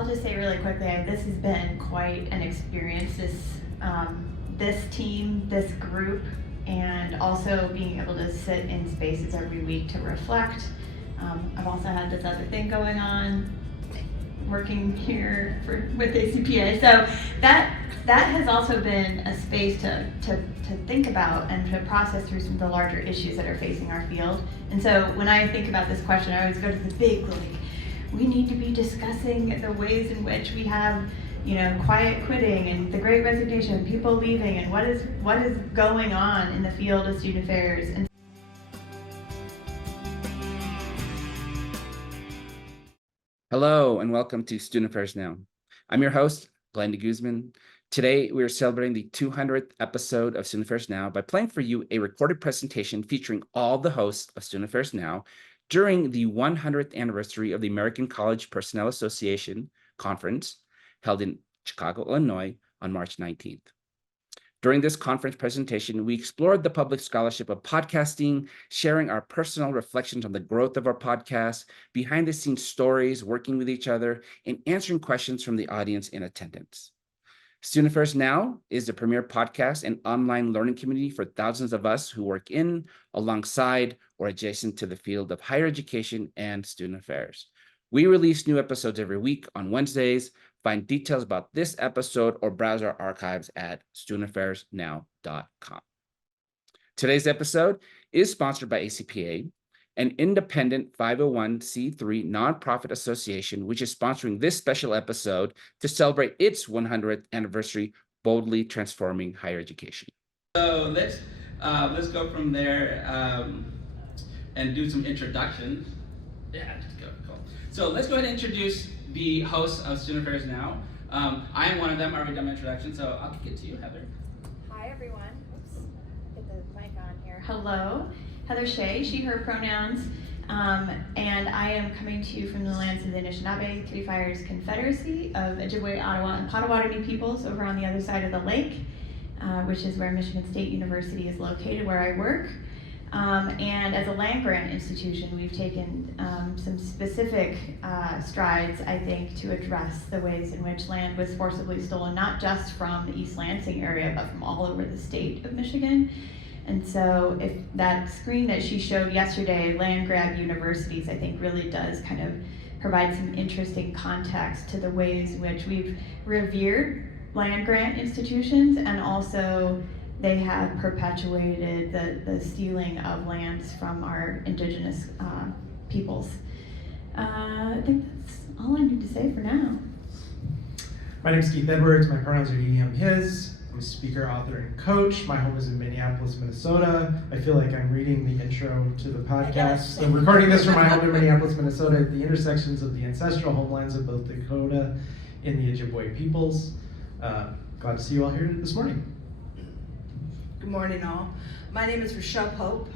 I'll just say really quickly, this has been quite an experience, this team, this group, and also being able to sit in spaces every week to reflect. I've also had this other thing going on, working here with ACPA, so that has also been a space to think about and to process through some of the larger issues that are facing our field. And so when I think about this question, I always go to the big, we need to be discussing the ways in which we have, quiet quitting and the great resignation, people leaving, and what is going on in the field of student affairs. And hello and welcome to Student Affairs Now. I'm your host, Glenda Guzman. Today, we are celebrating the 200th episode of Student Affairs Now by playing for you a recorded presentation featuring all the hosts of Student Affairs Now during the 100th anniversary of the American College Personnel Association conference held in Chicago, Illinois on March 19th. During this conference presentation, we explored the public scholarship of podcasting, sharing our personal reflections on the growth of our podcast, behind-the-scenes stories, working with each other, and answering questions from the audience in attendance. Student Affairs Now is the premier podcast and online learning community for thousands of us who work in, alongside, or adjacent to the field of higher education and student affairs. We release new episodes every week on Wednesdays. Find details about this episode or browse our archives at studentaffairsnow.com. Today's episode is sponsored by ACPA, an independent 501c3 nonprofit association, which is sponsoring this special episode to celebrate its 100th anniversary, boldly transforming higher education. So let's go from there and do some introductions. Yeah, let's go. Cool. So let's go ahead and introduce the hosts of Student Affairs Now. I am one of them. I already done my introduction, so I'll kick it to you, Heather. Hi, everyone. Oops, get the mic on here. Hello, Heather Shea, she, her pronouns, and I am coming to you from the lands of the Anishinaabe, Three Fires Confederacy of Ojibwe, Ottawa, and Potawatomi peoples over on the other side of the lake, which is where Michigan State University is located, where I work. And as a land-grant institution, we've taken some specific strides, I think, to address the ways in which land was forcibly stolen, not just from the East Lansing area, but from all over the state of Michigan. And so if that screen that she showed yesterday, Land Grab Universities, I think really does kind of provide some interesting context to the ways in which we've revered land-grant institutions, and also they have perpetuated the stealing of lands from our indigenous peoples. I think that's all I need to say for now. My name is Keith Edwards. My pronouns are he, him, his. I'm a speaker, author, and coach. My home is in Minneapolis, Minnesota. I feel like I'm reading the intro to the podcast. I'm recording this from my home in Minneapolis, Minnesota, at the intersections of the ancestral homelands of both Dakota and the Ojibwe peoples. Glad to see you all here this morning. Good morning, all. My name is Rochelle Pope,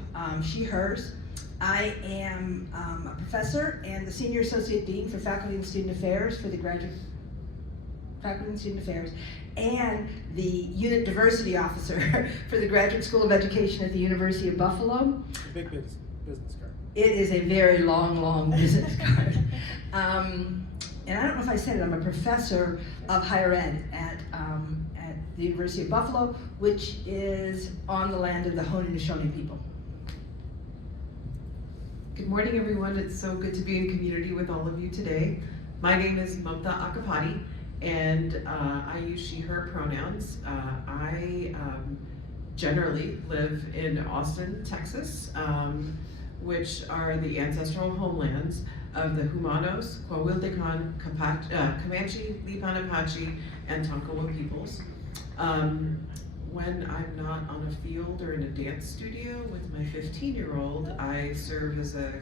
she, hers. I am a professor and the Senior Associate Dean for Faculty and Student Affairs for the Graduate Faculty and Student Affairs, and the Unit Diversity Officer for the Graduate School of Education at the University of Buffalo. Big business card. It is a very long business card. And I don't know if I said it, I'm a professor of higher ed at the University of Buffalo, which is on the land of the Haudenosaunee people. Good morning, everyone. It's so good to be in community with all of you today. My name is Mamta Akapati, and I use she, her pronouns. I generally live in Austin, Texas, which are the ancestral homelands of the Humanos, Coahuiltecan, Comanche, Lipan Apache, and Tonkawa peoples. When I'm not on a field or in a dance studio with my 15-year-old, I serve as a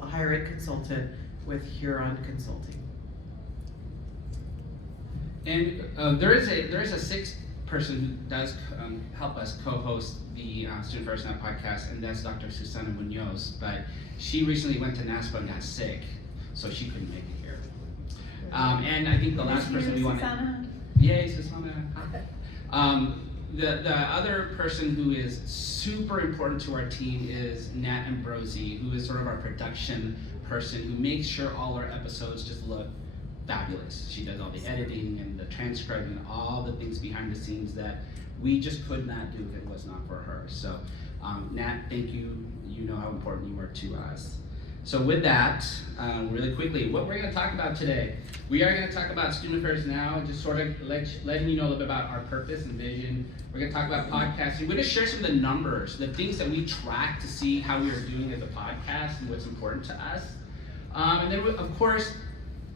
higher ed consultant with Huron Consulting. And there is a sixth person who does help us co-host the Student Affairs Now podcast, and that's Dr. Susana Munoz. But she recently went to NASPA and got sick, so she couldn't make it here. And I think the last person we wanted. Yay, Susana. The other person who is super important to our team is Nat Ambrosi, who is sort of our production person who makes sure all our episodes just look fabulous. She does all the editing and the transcribing, all the things behind the scenes that we just could not do if it was not for her. So Nat, thank you. You know how important you are to us. So with that, really quickly, what we're going to talk about today, we are going to talk about Student Affairs Now, just sort of letting you know a little bit about our purpose and vision. We're going to talk about podcasting. We're going to share some of the numbers, the things that we track to see how we are doing as a podcast and what's important to us. And then, of course,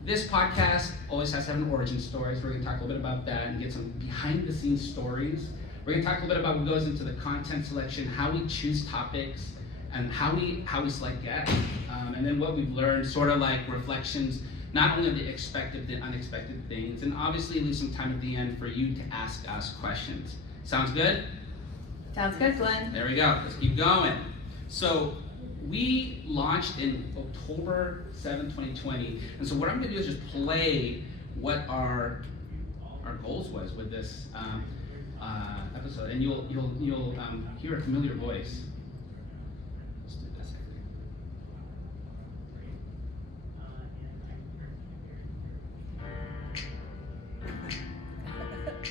this podcast always has to have an origin story, so we're going to talk a little bit about that and get some behind-the-scenes stories. We're going to talk a little bit about what goes into the content selection, how we choose topics, and how we select guests, and then what we've learned, sort of like reflections, not only of the expected, the unexpected things, and obviously leave some time at the end for you to ask us questions. Sounds good? Sounds good, Glenn. There we go. Let's keep going. So we launched in October 7, 2020, and so what I'm going to do is just play what our goals was with this episode, and you'll hear a familiar voice.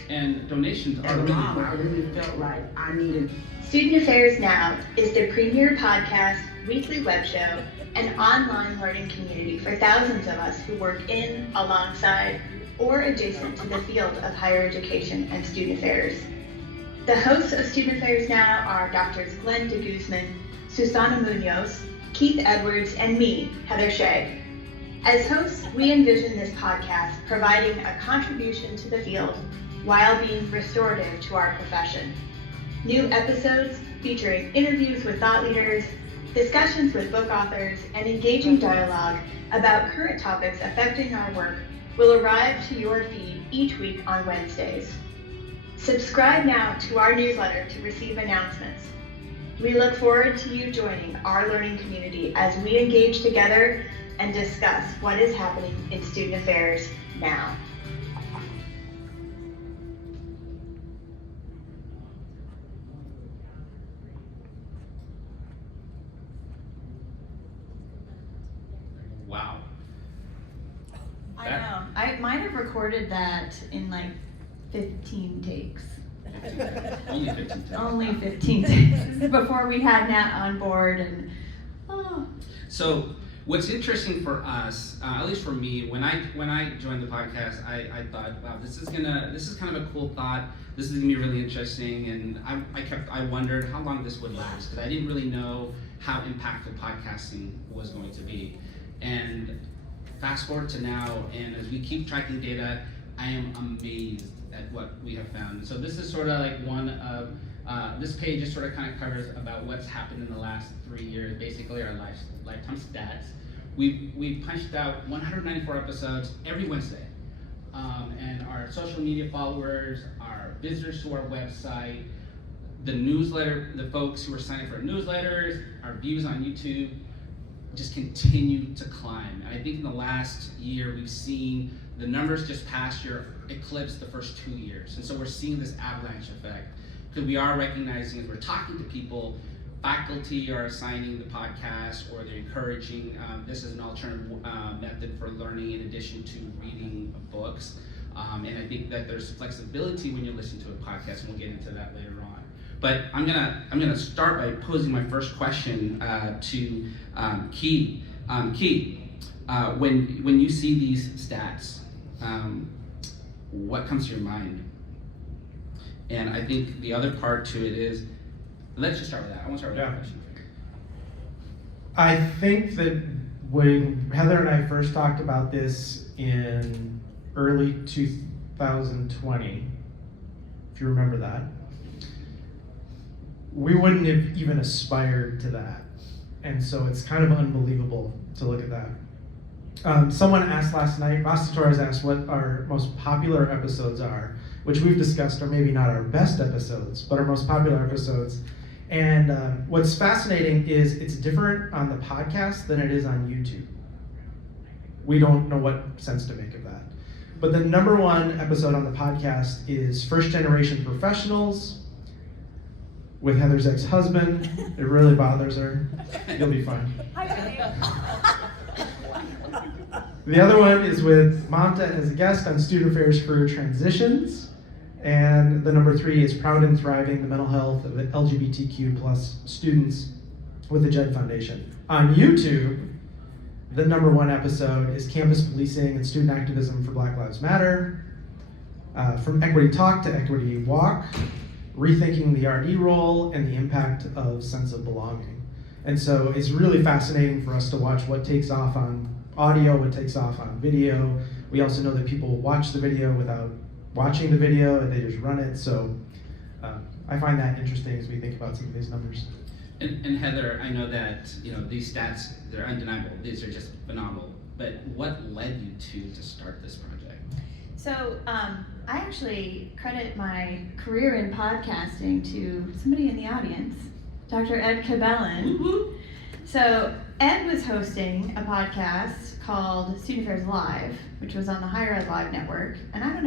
And donations are And really Mom, I important. really felt like I needed. Student Affairs Now is the premier podcast, weekly web show, and online learning community for thousands of us who work in, alongside, or adjacent to the field of higher education and student affairs. The hosts of Student Affairs Now are Drs. Glenn de Guzman, Susana Munoz, Keith Edwards, and me, Heather Shea. As hosts, we envision this podcast providing a contribution to the field while being restorative to our profession. New episodes featuring interviews with thought leaders, discussions with book authors, and engaging dialogue about current topics affecting our work will arrive to your feed each week on Wednesdays. Subscribe now to our newsletter to receive announcements. We look forward to you joining our learning community as we engage together and discuss what is happening in student affairs now. Wow. I know. I might have recorded that in like 15 takes. Only 15 takes. Only 15 takes before we had Nat on board, and So what's interesting for us, at least for me, when I joined the podcast, I thought, wow, this is kind of a cool thought. This is gonna be really interesting, and I wondered how long this would last, because I didn't really know how impactful podcasting was going to be. And fast forward to now, and as we keep tracking data, I am amazed at what we have found. So this is sort of like one of, this page just sort of kind of covers about what's happened in the last 3 years, basically our lifetime stats. We've punched out 194 episodes every Wednesday. And our social media followers, our visitors to our website, the newsletter, the folks who are signing for our newsletters, our views on YouTube, just continue to climb. And I think in the last year, we've seen the numbers just past year eclipse the first 2 years. And so we're seeing this avalanche effect, because we are recognizing as we're talking to people, faculty are assigning the podcast, or they're encouraging this is an alternative method for learning in addition to reading books. And I think that there's flexibility when you listen to a podcast, and we'll get into that later on. But I'm gonna start by posing my first question to Keith. Keith, when you see these stats, what comes to your mind? And I think the other part to it is, let's just start with that. I want to start with that question. I think that when Heather and I first talked about this in early 2020, if you remember that, we wouldn't have even aspired to that. And so it's kind of unbelievable to look at that. Someone asked last night, Basti Torres asked what our most popular episodes are, which we've discussed are maybe not our best episodes, but our most popular episodes. And what's fascinating is it's different on the podcast than it is on YouTube. We don't know what sense to make of that. But the number one episode on the podcast is First Generation Professionals with Heather's ex-husband. It really bothers her. You'll be fine. The other one is with Mamta as a guest on Student Affairs Career Transitions. And the number 3 is Proud and Thriving, the Mental Health of LGBTQ plus students with the JED Foundation. On YouTube, the number 1 episode is Campus Policing and Student Activism for Black Lives Matter. From Equity Talk to Equity Walk, rethinking the RD role and the impact of sense of belonging. And so it's really fascinating for us to watch what takes off on audio, what takes off on video. We also know that people watch the video without watching the video and they just run it. So I find that interesting as we think about some of these numbers. And Heather, I know that these stats, they're undeniable. These are just phenomenal. But what led you to start this project? So I actually credit my career in podcasting to somebody in the audience, Dr. Ed Cabellin. So Ed was hosting a podcast called Student Affairs Live, which was on the Higher Ed Live network. And I don't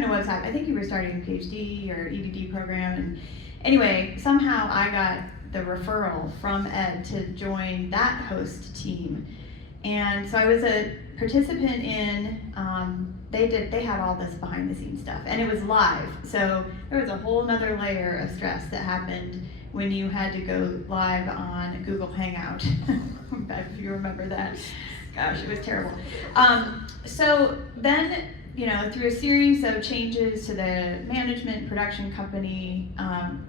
know what's happening. I think you were starting a PhD or EDD program. And anyway, somehow I got the referral from Ed to join that host team. And so I was a participant in, they had all this behind the scenes stuff, and it was live. So there was a whole nother layer of stress that happened when you had to go live on Google Hangout. If you remember that. Gosh, it was terrible. So then, through a series of changes to the management production company,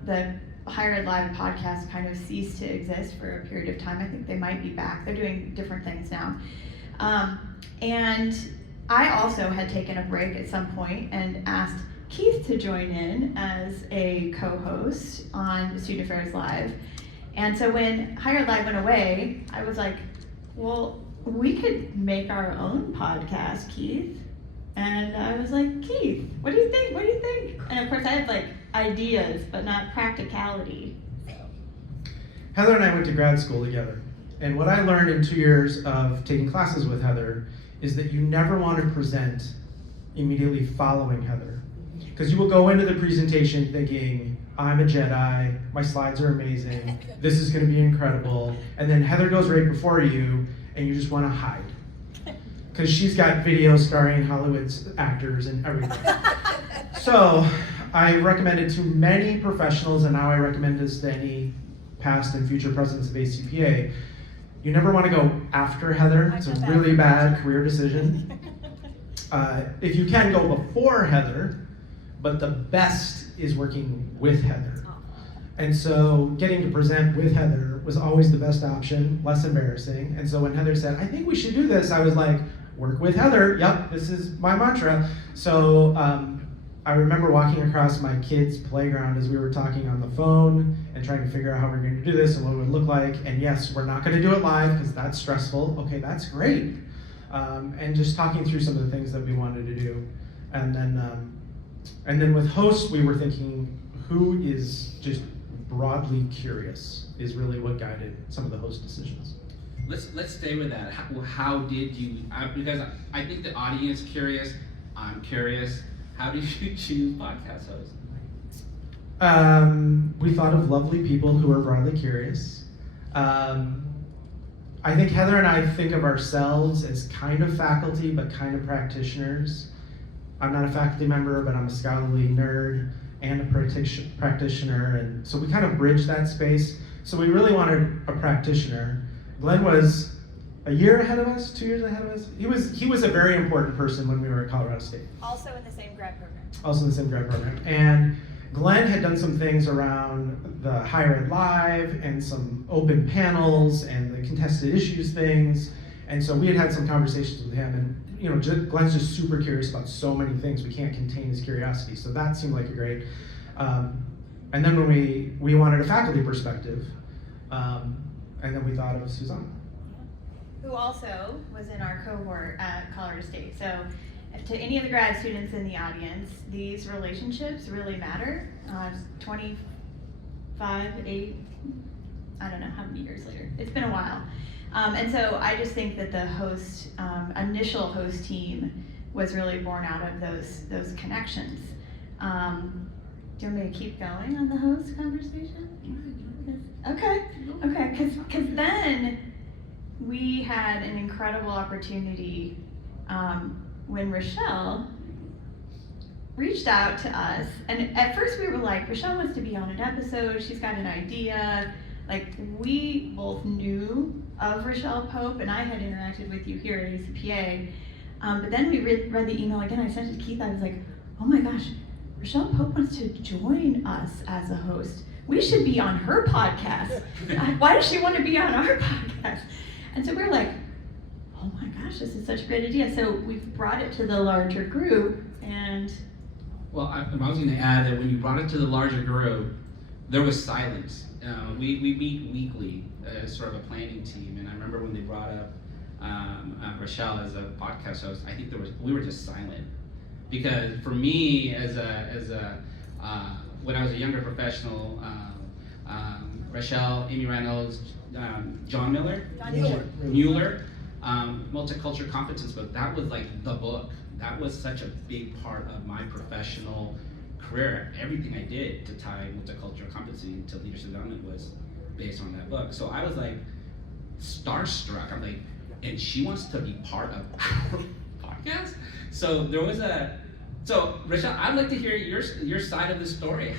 the Higher Ed Live podcast kind of ceased to exist for a period of time. I think they might be back. They're doing different things now. And I also had taken a break at some point and asked Keith to join in as a co-host on Student Affairs Live. And so when Higher Ed Live went away, I was like, well, we could make our own podcast, Keith. And I was like, Keith, what do you think? What do you think? And of course I had ideas, but not practicality. Heather and I went to grad school together. And what I learned in 2 years of taking classes with Heather is that you never want to present immediately following Heather. Because you will go into the presentation thinking, I'm a Jedi, my slides are amazing, this is going to be incredible. And then Heather goes right before you and you just want to hide. Because she's got videos starring Hollywood's actors and everything. So I recommended to many professionals, and now I recommend this to any past and future presidents of ACPA, you never want to go after Heather. It's a really bad career decision. If you can, go before Heather, but the best is working with Heather. And so getting to present with Heather was always the best option, less embarrassing. And so when Heather said, I think we should do this, I was like, work with Heather. Yep, this is my mantra. So I remember walking across my kids' playground as we were talking on the phone and trying to figure out how we're going to do this and what it would look like. And yes, we're not going to do it live because that's stressful. Okay, that's great. And just talking through some of the things that we wanted to do. And then with hosts, we were thinking, who is just broadly curious is really what guided some of the host decisions. Let's stay with that. How did you? Because I think the audience is curious. I'm curious. How did you choose podcast hosts? We thought of lovely people who are broadly curious. I think Heather and I think of ourselves as kind of faculty, but kind of practitioners. I'm not a faculty member, but I'm a scholarly nerd and a practitioner, and so we kind of bridge that space. So we really wanted a practitioner. Glenn was a year ahead of us, 2 years ahead of us. He was a very important person when we were at Colorado State. Also in the same grad program. Also in the same grad program. And Glenn had done some things around the Higher Ed Live and some open panels and the contested issues things. And so we had some conversations with him, and Glenn's just super curious about so many things. We can't contain his curiosity. So that seemed like a great, and then when we wanted a faculty perspective, and then we thought of Suzanne. Who also was in our cohort at Colorado State. So to any of the grad students in the audience, these relationships really matter. 25, 8, I don't know how many years later. It's been a while. And so I just think that the host, initial host team was really born out of those connections. Do you want me to keep going on the host conversation? Okay, because then we had an incredible opportunity when Rochelle reached out to us, and at first we were like, Rochelle wants to be on an episode, she's got an idea. Like, we both knew of Rochelle Pope, and I had interacted with you here at ACPA. But then we read the email again. I sent it to Keith. I was like, oh my gosh, Rochelle Pope wants to join us as a host. We should be on her podcast. Why does she want to be on our podcast? And so we're like, oh my gosh, this is such a great idea. So we've brought it to the larger group, and Well, I was going to add that when you brought it to the larger group, there was silence. We meet weekly as sort of a planning team, and I remember when they brought up Rochelle as a podcast host, I think we were just silent, because for me when I was a younger professional, Rochelle, Amy Reynolds, John Mueller, Multicultural Competence Book, that was like the book. That was such a big part of my professional career. Everything I did to tie multicultural competency to leadership development was based on that book. So I was like starstruck. I'm like, and she wants to be part of our podcast? So there was so Rochelle, I'd like to hear your side of the story.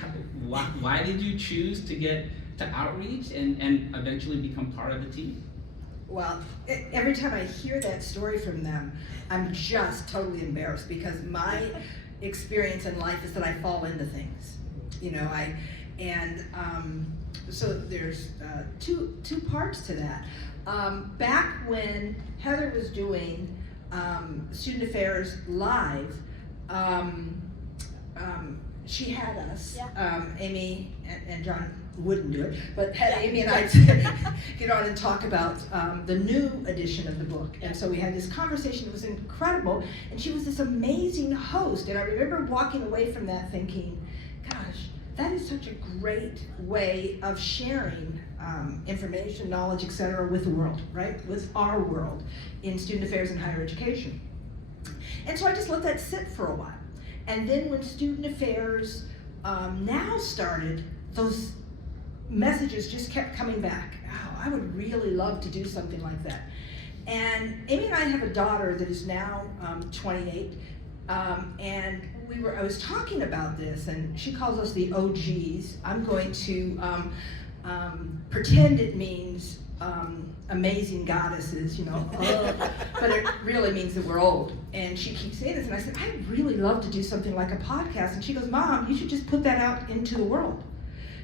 Why did you choose to get to outreach and eventually become part of the team? Well, every time I hear that story from them, I'm just totally embarrassed, because my experience in life is that I fall into things, so there's two parts to that. Back when Heather was doing Student Affairs Live, she had us, Amy and John wouldn't do it, but had Amy and I get on and talk about the new edition of the book. And so we had this conversation. It was incredible, and she was this amazing host. And I remember walking away from that thinking, gosh, that is such a great way of sharing information, knowledge, etc. with the world, right? With our world in student affairs and higher education. And so I just let that sit for a while. And then when Student Affairs Now started, those messages just kept coming back. Oh, I would really love to do something like that. And Amy and I have a daughter that is now 28, and I was talking about this, and she calls us the OGs. I'm going to pretend it means amazing goddesses, but it really means that we're old. And she keeps saying this, and I said, I'd really love to do something like a podcast. And she goes, Mom, you should just put that out into the world.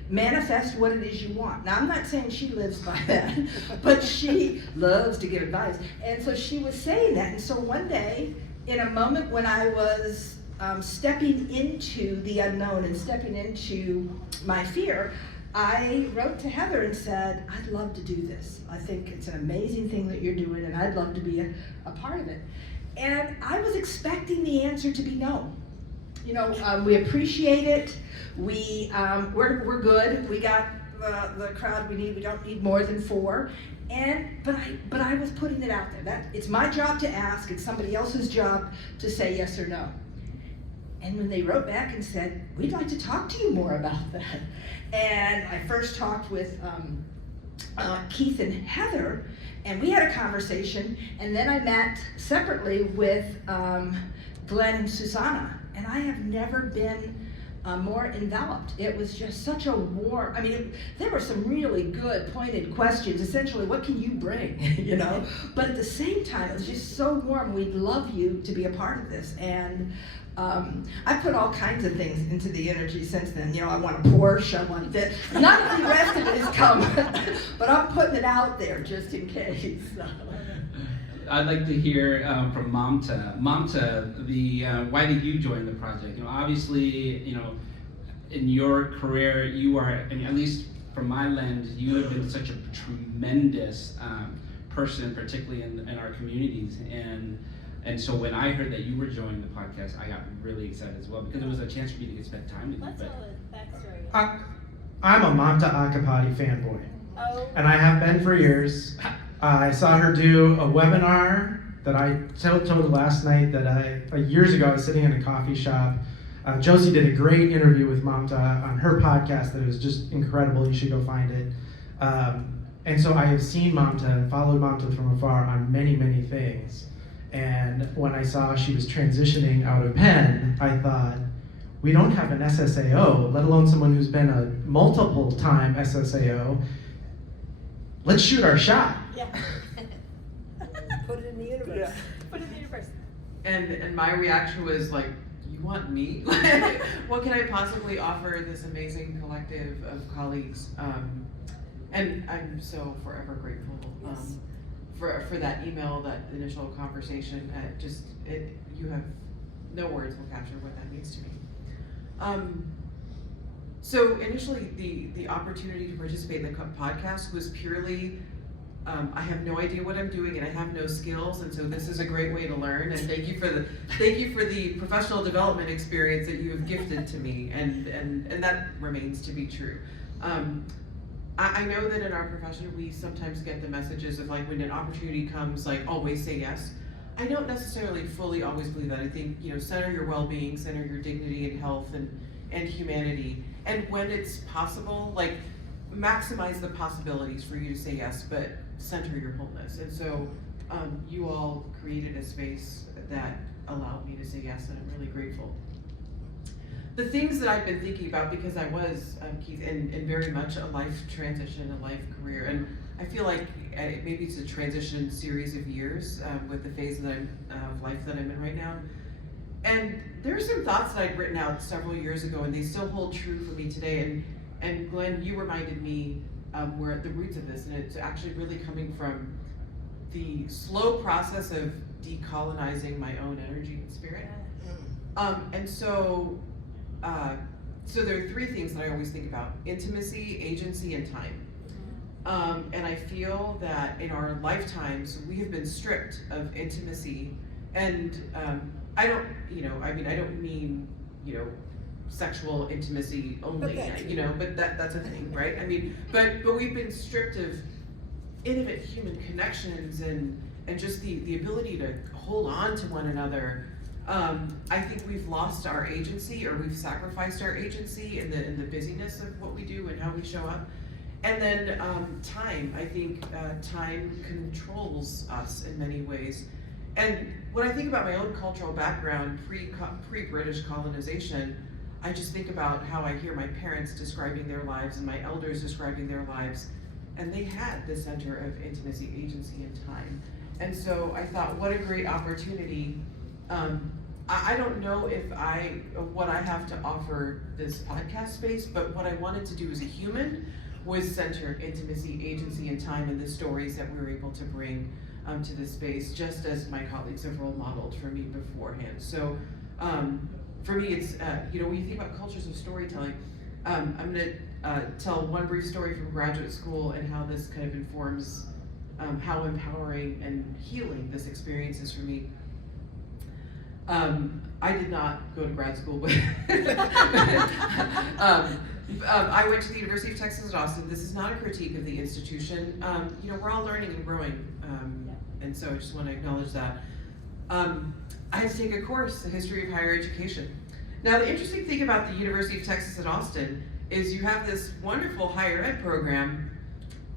Manifest what it is you want. Now, I'm not saying she lives by that, but she loves to give advice. And so she was saying that. And so one day, in a moment when I was stepping into the unknown and stepping into my fear, I wrote to Heather and said, I'd love to do this. I think it's an amazing thing that you're doing, and I'd love to be a part of it. And I was expecting the answer to be no. We appreciate it. We're good. We got the crowd we need. We don't need more than 4. But I was putting it out there. It's my job to ask. It's somebody else's job to say yes or no. And when they wrote back and said, we'd like to talk to you more about that. And I first talked with Keith and Heather, and we had a conversation, and then I met separately with Glenn and Susanna, and I have never been more enveloped. It was just such a warm, there were some really good pointed questions, essentially, what can you bring, But at the same time, it was just so warm. We'd love you to be a part of this. And I put all kinds of things into the energy since then. I want a Porsche, I want this. None of the rest of it is coming, but I'm putting it out there just in case. I'd like to hear from Mamta. Mamta, why did you join the project? Obviously, in your career, you are, at least from my lens, you have been such a tremendous person, particularly in our communities. And so when I heard that you were joining the podcast, I got really excited as well, because it was a chance for me to get spend time with you. Let's tell the backstory. I'm a Mamta Akapati fanboy, Oh. and I have been for years. I saw her do a webinar that I told last night that years ago I was sitting in a coffee shop. Josie did a great interview with Mamta on her podcast that it was just incredible. You should go find it. And so I have seen Mamta and followed Mamta from afar on many, many things. And when I saw she was transitioning out of Penn, I thought, we don't have an SSAO, let alone someone who's been a multiple time SSAO. Let's shoot our shot. Yeah. Put it in the universe. Yeah. Put it in the universe. And my reaction was like, you want me? What can I possibly offer this amazing collective of colleagues? And I'm so forever grateful Yes. for that email, that initial conversation. You have no words will capture what that means to me. So initially, the opportunity to participate in the podcast was purely, I have no idea what I'm doing and I have no skills, and so this is a great way to learn. And thank you for the professional development experience that you have gifted to me, and that remains to be true. I know that in our profession we sometimes get the messages of like when an opportunity comes, like always say yes. I don't necessarily fully always believe that. I think, center your well-being, center your dignity and health and humanity. And when it's possible, like maximize the possibilities for you to say yes, but center your wholeness. And so you all created a space that allowed me to say yes, and I'm really grateful. The things that I've been thinking about, because I was, Keith, in very much a life transition, a life career, and I feel like maybe it's a transition series of years with the phase of life that I'm in right now. And there are some thoughts that I'd written out several years ago, and they still hold true for me today. And Glenn, you reminded me we're at the roots of this, and it's actually really coming from the slow process of decolonizing my own energy and spirit. And so there are three things that I always think about: intimacy, agency, and time. And I feel that in our lifetimes, we have been stripped of intimacy. And I don't mean, sexual intimacy only, but that's a thing, right? I mean, but we've been stripped of intimate human connections and just the ability to hold on to one another. I think we've lost our agency, or we've sacrificed our agency in the busyness of what we do and how we show up. And then time. I think time controls us in many ways. And when I think about my own cultural background, pre-British colonization, I just think about how I hear my parents describing their lives and my elders describing their lives, and they had the center of intimacy, agency, and time. And so I thought, what a great opportunity. I don't know what I have to offer this podcast space, but what I wanted to do as a human was center intimacy, agency, and time in the stories that we were able to bring to this space, just as my colleagues have role modeled for me beforehand. So for me, it's, when you think about cultures of storytelling, I'm gonna tell one brief story from graduate school and how this kind of informs how empowering and healing this experience is for me. I did not go to grad school, but I went to the University of Texas at Austin. This is not a critique of the institution. We're all learning and growing, and so I just want to acknowledge that. I had to take a course, the history of higher education. Now, the interesting thing about the University of Texas at Austin is you have this wonderful higher ed program,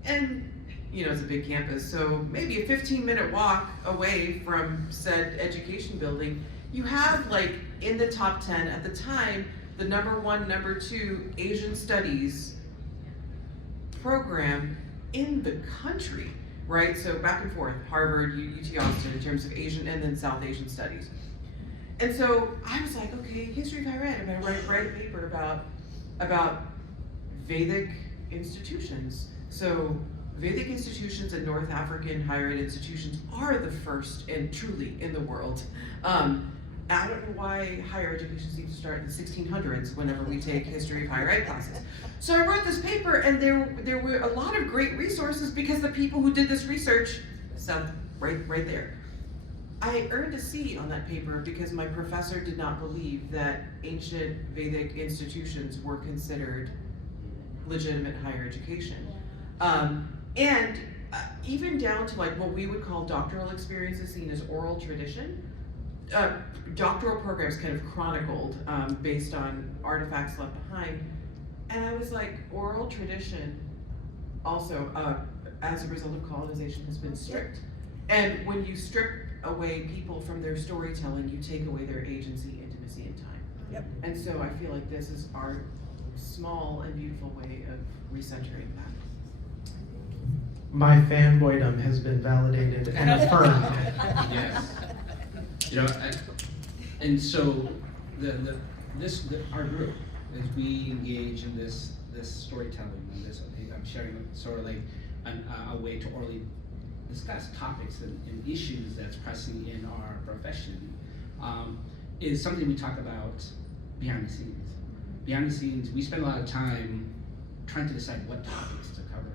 and it's a big campus, so maybe a 15-minute walk away from said education building, you have, like, in the top 10 at the time, the number 1, number 2 Asian studies program in the country, right? So back and forth, Harvard, UT Austin, in terms of Asian and then South Asian studies. And so I was like, okay, history of higher ed, I'm gonna write a paper about Vedic institutions. So Vedic institutions and North African higher ed institutions are the first and truly in the world. I don't know why higher education seems to start in the 1600s whenever we take history of higher ed classes. So I wrote this paper, and there were a lot of great resources because the people who did this research sat right there. I earned a C on that paper because my professor did not believe that ancient Vedic institutions were considered legitimate higher education. And even down to like what we would call doctoral experiences seen as oral tradition, doctoral programs kind of chronicled based on artifacts left behind. And I was like, oral tradition also, as a result of colonization, has been stripped. And when you strip away people from their storytelling, you take away their agency, intimacy, and time. Yep. And so I feel like this is our small and beautiful way of recentering that. My fanboydom has been validated and affirmed. Yes. You know, and so our group, as we engage in this storytelling and this, I'm sharing sort of like a way to orally discuss topics and issues that's pressing in our profession, is something we talk about behind the scenes. Behind the scenes, we spend a lot of time trying to decide what topics to cover.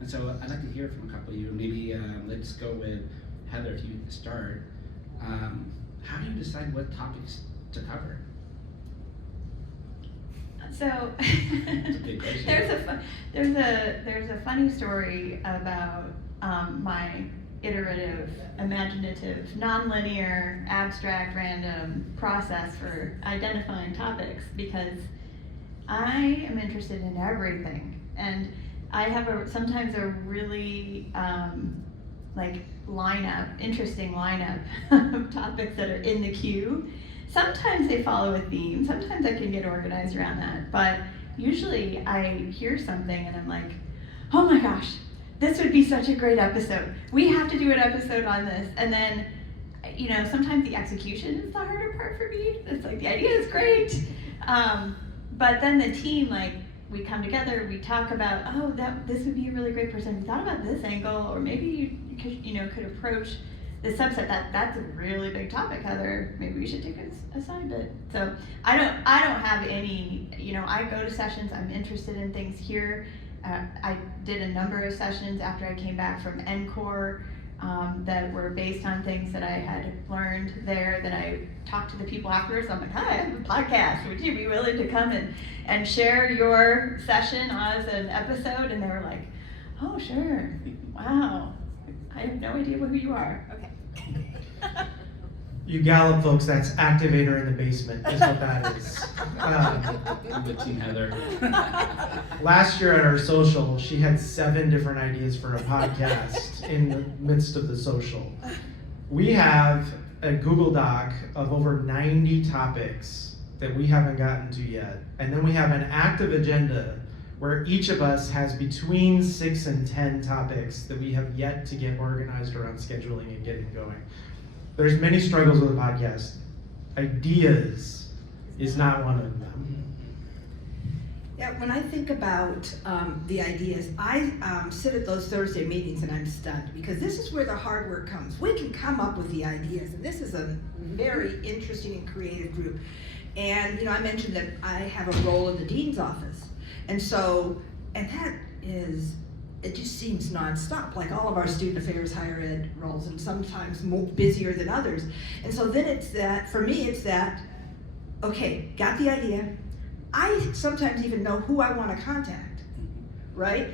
And so I'd like to hear from a couple of you. Maybe let's go with Heather, if you start. How do you decide what topics to cover? So That's a big question. there's a funny story about my iterative, imaginative, nonlinear, abstract, random process for identifying topics, because I am interested in everything, and I have sometimes a really interesting lineup of topics that are in the queue. Sometimes they follow a theme, sometimes I can get organized around that, but usually I hear something and I'm like, oh my gosh, this would be such a great episode. We have to do an episode on this. And then, you know, sometimes the execution is the harder part for me. It's like, the idea is great. But then the team, like, we come together, we talk about, oh, this would be a really great person. We thought about this angle, or maybe you could approach the subset. That's a really big topic, Heather. Maybe we should take a side bit. So I don't have any, I go to sessions, I'm interested in things here. I did a number of sessions after I came back from NCORE that were based on things that I had learned there, that I talked to the people afterwards. I'm like, hi, I have a podcast. Would you be willing to come and share your session as an episode? And they were like, oh, sure. Wow. I have no idea who you are. Okay. You Gallup folks, that's activator in the basement, is what that is. Good team, Heather. Last year at our social, she had 7 different ideas for a podcast in the midst of the social. We have a Google Doc of over 90 topics that we haven't gotten to yet. And then we have an active agenda where each of us has between 6 and 10 topics that we have yet to get organized around scheduling and getting going. There's many struggles with a podcast. Ideas is not one of them. Yeah, when I think about the ideas, I sit at those Thursday meetings and I'm stunned, because this is where the hard work comes. We can come up with the ideas, and this is a very interesting and creative group. And I mentioned that I have a role in the dean's office, and that is, it just seems nonstop, like all of our student affairs, higher ed roles, and sometimes more busier than others. And so then it's that, for me, it's that, okay, got the idea. I sometimes even know who I want to contact, right?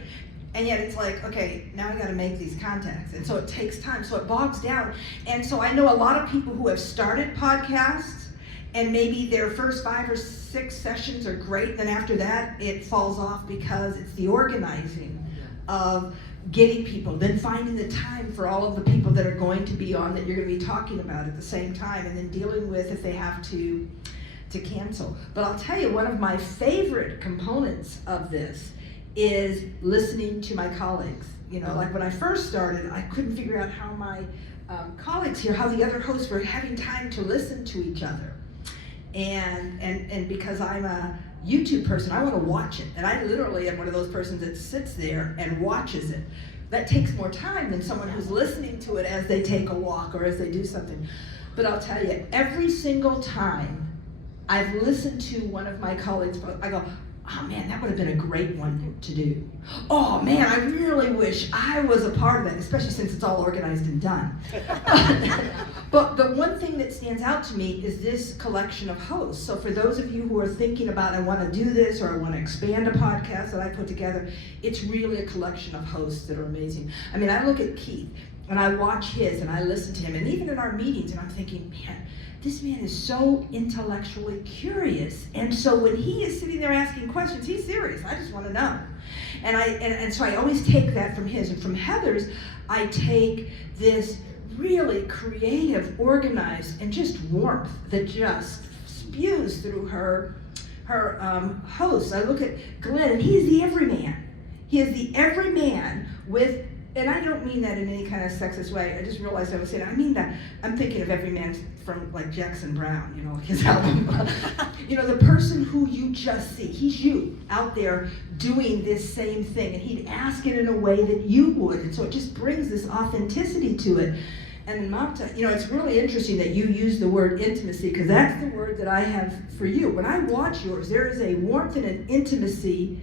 And yet it's like, okay, now I got to make these contacts. And so it takes time, so it bogs down. And so I know a lot of people who have started podcasts, and maybe their first 5 or 6 sessions are great, then after that it falls off because it's the organizing of getting people, then finding the time for all of the people that are going to be on that you're going to be talking about at the same time, and then dealing with if they have to cancel. But I'll tell you, one of my favorite components of this is listening to my colleagues. Like when I first started, I couldn't figure out how my colleagues here, how the other hosts were having time to listen to each other. And because I'm a YouTube person, I want to watch it. And I literally am one of those persons that sits there and watches it. That takes more time than someone who's listening to it as they take a walk or as they do something. But I'll tell you, every single time I've listened to one of my colleagues, I go, oh man, that would have been a great one to do. Oh man, I really wish I was a part of that, especially since it's all organized and done. But the one thing that stands out to me is this collection of hosts. So for those of you who are thinking about, I want to do this, or I want to expand a podcast that I put together, it's really a collection of hosts that are amazing. I mean, I look at Keith, and I watch his, and I listen to him, and even in our meetings, and I'm thinking, man, this man is so intellectually curious. And so when he is sitting there asking questions, he's serious. I just want to know. And so I always take that from his. And from Heather's, I take this really creative, organized, and just warmth that just spews through her hosts. I look at Glenn, and he's the everyman. He is the everyman with, and I don't mean that in any kind of sexist way. I just realized I was saying, I mean that, I'm thinking of everyman from like Jackson Brown, you know, his album. You know, the person who you just see, he's you out there doing this same thing, and he'd ask it in a way that you would, and so it just brings this authenticity to it. And Mamta, you know, it's really interesting that you use the word intimacy, because that's the word that I have for you. When I watch yours, there is a warmth and an intimacy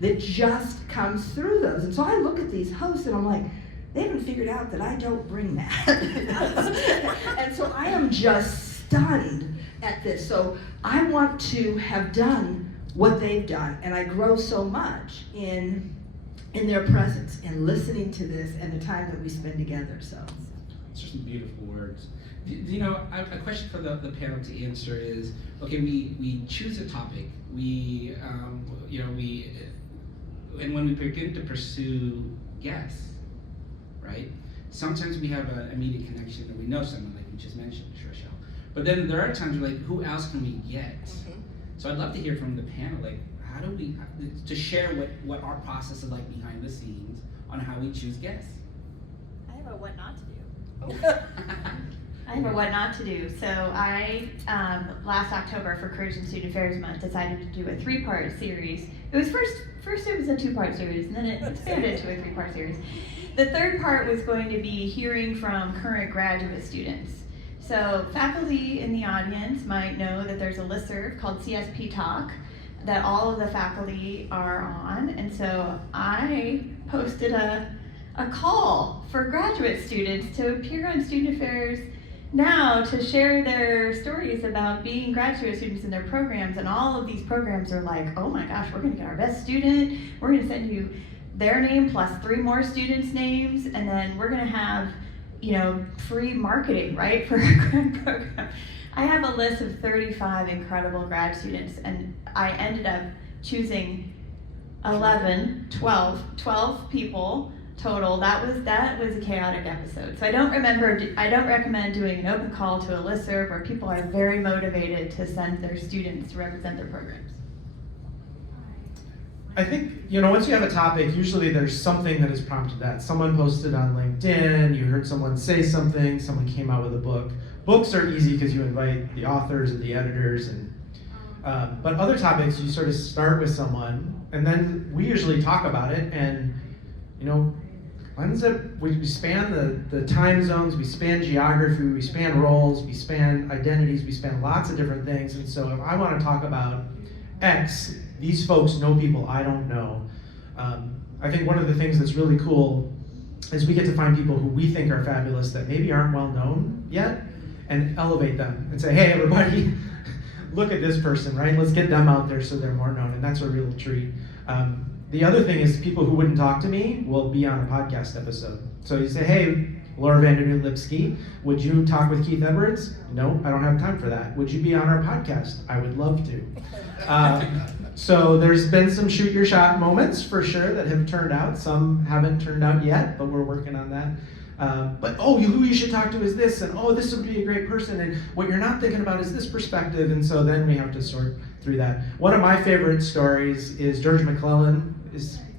that just comes through those. And so I look at these hosts and I'm like, they haven't figured out that I don't bring that. And so I am just stunned at this. So I want to have done what they've done, and I grow so much in their presence and listening to this and the time that we spend together. So. Those are some beautiful words. You know, a question for the panel to answer is, okay, we choose a topic, and when we begin to pursue guests, right? Sometimes we have an immediate connection and we know someone, like we just mentioned, Rochelle. But then there are times we're like, who else can we get? Mm-hmm. So I'd love to hear from the panel, like, how do we, to share what our process is like behind the scenes on how we choose guests. I have a what not to do. I have a what not to do. So I, last October for Careers and Student Affairs Month, decided to do a 3-part series. It was first it was a 2-part series, and then it expanded to a 3-part series. The 3rd part was going to be hearing from current graduate students. So faculty in the audience might know that there's a listserv called CSP Talk that all of the faculty are on, and so I posted a call for graduate students to appear on Student Affairs Now to share their stories about being graduate students in their programs. And all of these programs are like, oh my gosh, we're gonna get our best student, we're gonna send you their name plus 3 more students' names, and then we're gonna have, you know, free marketing, right, for a grad program. I have a list of 35 incredible grad students, and I ended up choosing 12 people total. That was a chaotic episode. So I don't recommend doing an open call to a listserv where people are very motivated to send their students to represent their programs. I think, you know, once you have a topic, usually there's something that has prompted that. Someone posted on LinkedIn, you heard someone say something, someone came out with a book. Books are easy because you invite the authors and the editors, and but other topics you sort of start with someone, and then we usually talk about it, and you know, we span the time zones, we span geography, we span roles, we span identities, we span lots of different things. And so if I want to talk about X, these folks know people I don't know. I think one of the things that's really cool is we get to find people who we think are fabulous that maybe aren't well known yet, and elevate them and say, hey everybody, look at this person, right? Let's get them out there so they're more known, and that's a real treat. The other thing is people who wouldn't talk to me will be on a podcast episode. So you say, hey, Laura Vandernoot Lipsky, would you talk with Keith Edwards? No, I don't have time for that. Would you be on our podcast? I would love to. So there's been some shoot your shot moments for sure that have turned out. Some haven't turned out yet, but we're working on that. But who you should talk to is this, and this would be a great person, and what you're not thinking about is this perspective, and so then we have to sort through that. One of my favorite stories is George McClellan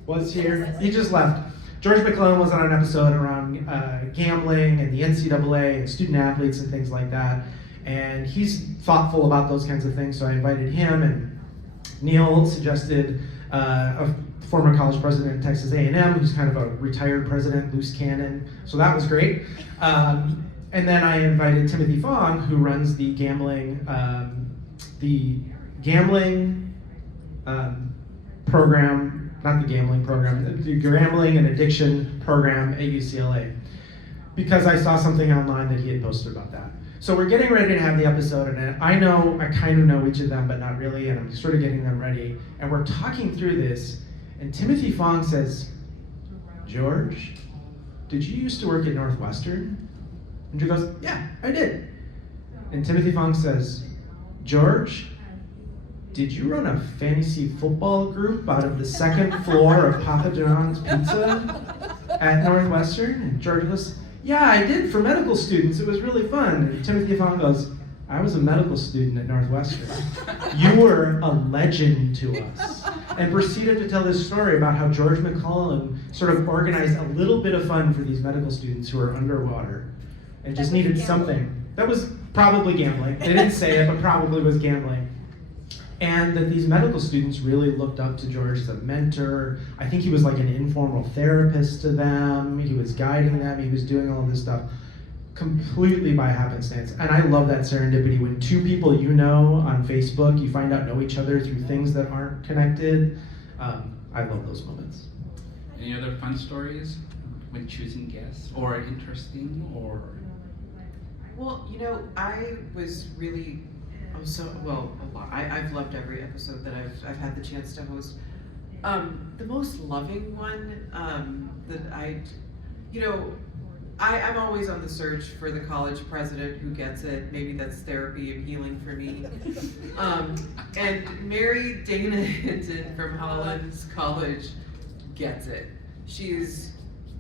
was here. He just left. George McClellan was on an episode around gambling and the NCAA and student athletes and things like that, and he's thoughtful about those kinds of things, so I invited him, and Neil suggested a former college president at Texas A&M, who's kind of a retired president, loose cannon, so that was great. And then I invited Timothy Fong, who runs the gambling program, not the gambling program, the gambling and addiction program at UCLA, because I saw something online that he had posted about that. So we're getting ready to have the episode, and I kind of know each of them, but not really, and I'm sort of getting them ready, and we're talking through this, and Timothy Fong says, George, did you used to work at Northwestern? And George goes, yeah, I did. And Timothy Fong says, George, did you run a fantasy football group out of the 2nd floor of Papa John's Pizza at Northwestern? And George goes, yeah, I did for medical students. It was really fun. And Timothy Afon goes, I was a medical student at Northwestern. You were a legend to us. And proceeded to tell this story about how George McClellan sort of organized a little bit of fun for these medical students who were underwater and just That was needed gambling. something. That was probably gambling. They didn't say it, but probably was gambling. And that these medical students really looked up to George as a mentor. I think he was like an informal therapist to them. He was guiding them. He was doing all of this stuff completely by happenstance. And I love that serendipity when two people you know on Facebook, you find out know each other through things that aren't connected. I love those moments. Any other fun stories when choosing guests, or interesting, or? Well, you know, I was really, a lot. I've loved every episode that I've had the chance to host. The most loving one I'm always on the search for the college president who gets it. Maybe that's therapy and healing for me. And Mary Dana Hinton from Hollins College gets it. She's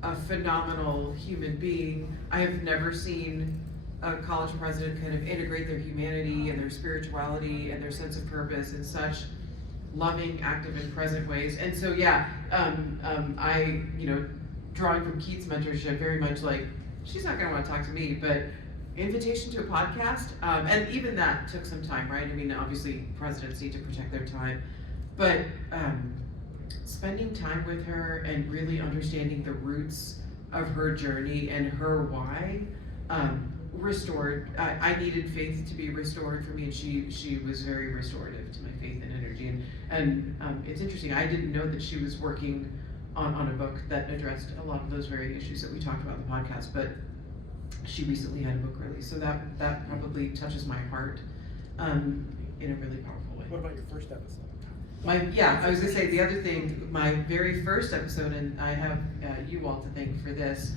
a phenomenal human being. I have never seen a college president kind of integrate their humanity and their spirituality and their sense of purpose in such loving, active, and present ways. And so, I, drawing from Keith's mentorship, very much like, she's not gonna wanna talk to me, but invitation to a podcast, and even that took some time, right? I mean, obviously, presidents need to protect their time, but spending time with her and really understanding the roots of her journey and her why, restored. I needed faith to be restored for me, and she was very restorative to my faith and energy. And it's interesting. I didn't know that she was working on a book that addressed a lot of those very issues that we talked about in the podcast. But she recently had a book release, so that probably touches my heart in a really powerful way. What about your first episode? I was gonna say the other thing. My very first episode, and I have you all to thank for this.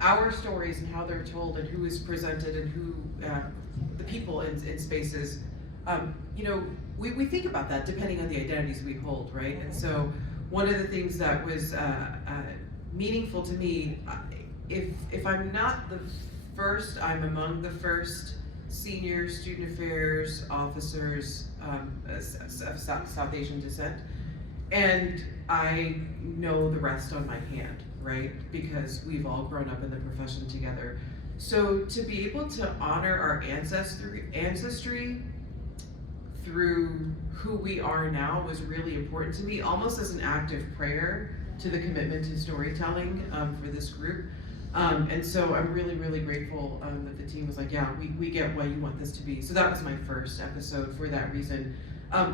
Our stories and how they're told and who is presented and who the people in spaces, we think about that depending on the identities we hold, right? And so one of the things that was meaningful to me, if I'm not the first, I'm among the first senior student affairs officers of South Asian descent, and I know the rest on my hand, right? Because we've all grown up in the profession together. So to be able to honor our ancestry through who we are now was really important to me, almost as an act of prayer to the commitment to storytelling for this group. And so I'm really, really grateful that the team was like, yeah, we get why you want this to be. So that was my first episode for that reason.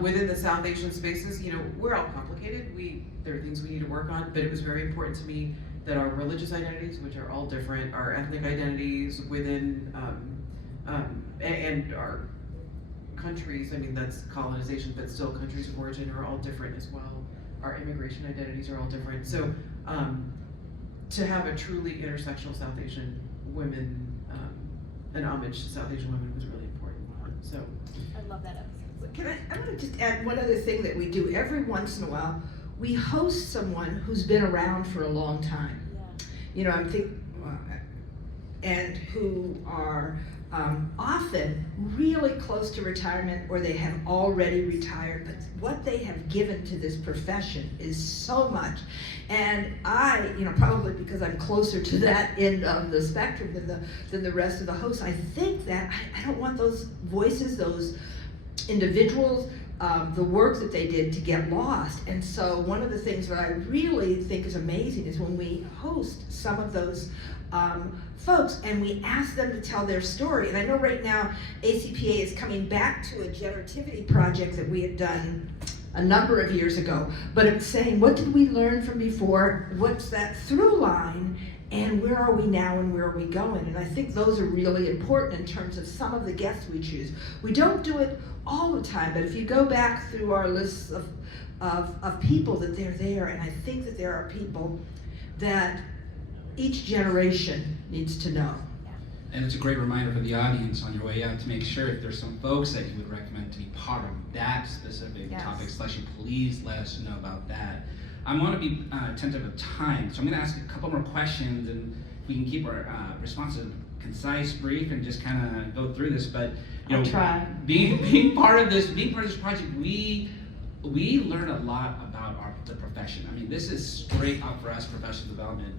Within the South Asian spaces, we're all complicated. There are things we need to work on, but it was very important to me that our religious identities, which are all different, our ethnic identities within, and our countries, I mean, that's colonization, but still countries of origin are all different as well. Our immigration identities are all different. So to have a truly intersectional South Asian women, an homage to South Asian women was really important. So I love that episode. I want to just add one other thing that we do every once in a while. We host someone who's been around for a long time. Yeah. I'm thinking, and who are often really close to retirement, or they have already retired, but what they have given to this profession is so much. And I, probably because I'm closer to that end of the spectrum than the rest of the hosts, I think that I don't want those voices, those individuals, the work that they did to get lost. And so one of the things that I really think is amazing is when we host some of those folks and we ask them to tell their story. And I know right now ACPA is coming back to a generativity project that we had done a number of years ago, but it's saying, what did we learn from before? What's that through line? And where are we now and where are we going? And I think those are really important in terms of some of the guests we choose. We don't do it all the time, but if you go back through our lists of people that they're there, and I think that there are people that each generation needs to know. And it's a great reminder for the audience on your way out to make sure if there's some folks that you would recommend to be part of that specific Yes. topic selection, please let us know about that. I want to be attentive of time, so I'm going to ask a couple more questions, and we can keep our responses concise, brief, and just kind of go through this. But you know, I'll try. Being part of this project, we learn a lot about the profession. I mean, this is straight up for us professional development.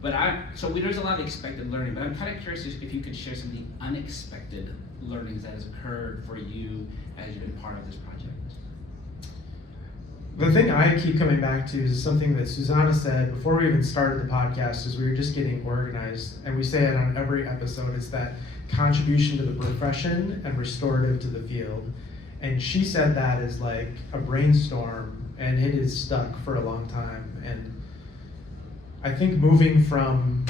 But there's a lot of expected learning, but I'm kind of curious if you could share some of the unexpected learnings that has occurred for you as you've been part of this project. The thing I keep coming back to is something that Susanna said before we even started the podcast, is we were just getting organized, and we say it on every episode. It's that contribution to the profession and restorative to the field. And she said that is like a brainstorm, and it is stuck for a long time. And I think moving from